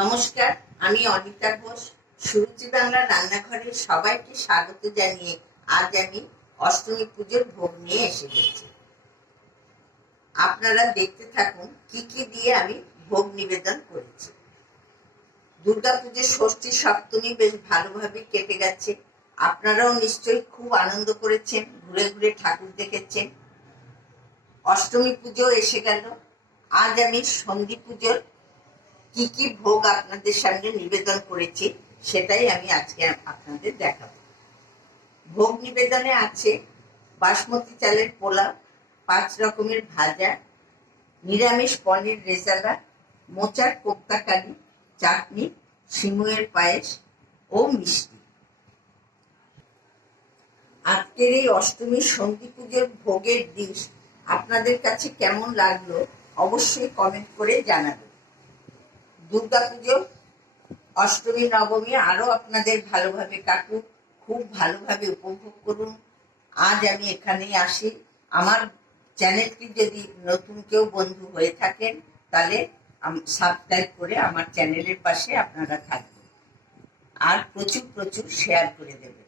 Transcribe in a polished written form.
নমস্কার, আমি অনিতা ঘোষ। সুরুচি বাংলা রান্নাঘরে সবাইকে স্বাগত জানিয়ে আজ আমি অষ্টমী পুজোর ভোগ নিয়ে এসে গেছি। আপনারা দেখতে থাকুন কি কি দিয়ে আমি ভোগ নিবেদন করেছি। দুর্গাপুজোর ষষ্ঠী সপ্তমী বেশ ভালোভাবে কেটে গেছে। আপনারাও নিশ্চয়ই খুব আনন্দ করেছেন, ঘুরে ঘুরে ঠাকুর দেখেছেন। অষ্টমী পুজো এসে গেল। আজ আমি সন্ধি পুজোর কি কি ভোগ আপনাদের সামনে নিবেদন করেছি সেটাই আমি আজকে আপনাদের দেখাবো। ভোগ নিবেদনে আছে বাসমতি চালের পোলাও, 5 রকমের ভাজা, নিরামিষ পনির রেজালা, মোচার কোপ্তা কারি, চাটনি, সিমুয়ের পায়েস ও মিষ্টি। আজকের এই অষ্টমী সন্ধি পুজোর ভোগের ডিশ আপনাদের কাছে কেমন লাগলো অবশ্যই কমেন্ট করে জানাবেন। দুর্গাপুজো, অষ্টমী, নবমী আরো আপনাদের ভালোভাবে কাটুক, খুব ভালোভাবে উপভোগ করুন। আজ আমি এখানেই আসি। আমার চ্যানেলটি যদি নতুন কেউ বন্ধু হয়ে থাকেন তাহলে সাবস্ক্রাইব করে আমার চ্যানেলের পাশে আপনারা থাকবেন আর প্রচুর প্রচুর শেয়ার করে দেবেন।